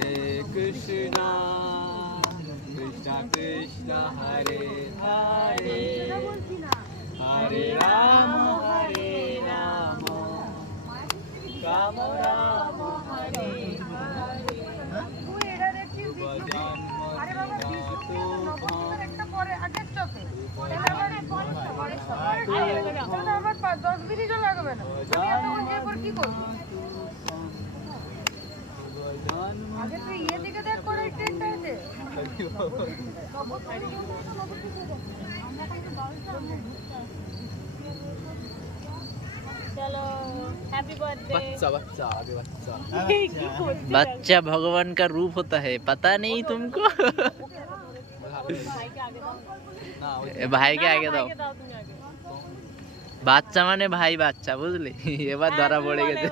Krishna Krishna Krishna Hare Hare Hare Rama Rama Rama Hare बच्चा भगवान का रूप होता है, पता नहीं तुमको? भाई के आगे दाओ। বাচ্চা মানে ভাই বাচ্চা, বুঝলি? এবার ধরা পড়ে গেছে।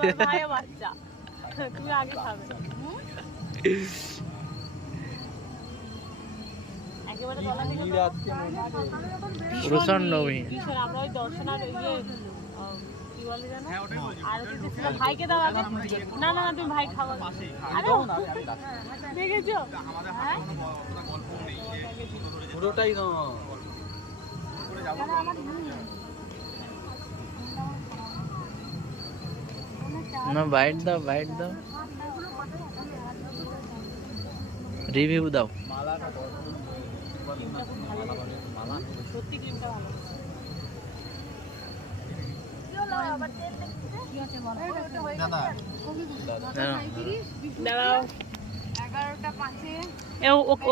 প্রসন্ন ভাইকে দাও আগে। না না তুমি ভাই খাওয়া দেখেছো পুরোটাই না না, বাইট দাও, বাইট দাও, রিভিউ দাও। সত্যি ক্রিমটা ভালো।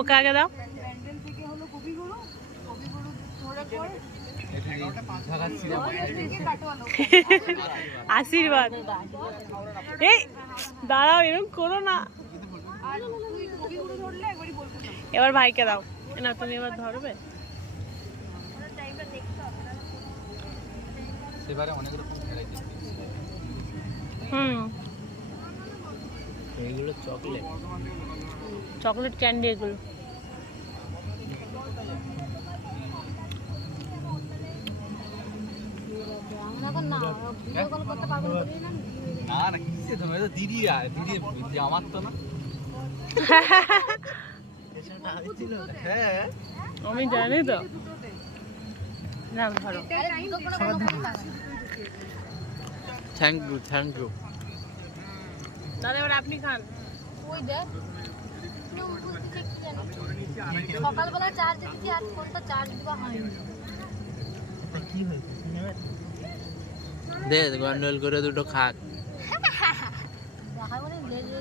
ওকে আগে দাও। আশীর্বাদ। এই দাঁড়াও, এরকম করো না। এবার ভাইকে দাও। না তুমি এবার ধরবে। সেবারে অনেক রকম ভ্যারাইটি। এইগুলো চকলেট, চকলেট ক্যান্ডি এগুলো। না না কিসে তুমি তো দিদি দিদি আমার তো না। হ্যাঁ আমি জানি তো। না ধরো। Thank you, thank you. দাদা এবার আপনি খান। ওই দেখ সকালবেলা চার্জ দিচ্ছি, আর ফোনটা চার্জ দেওয়া হয়নি। দে গন্ডল করে দুটো খাক। দেখা মানে লেগে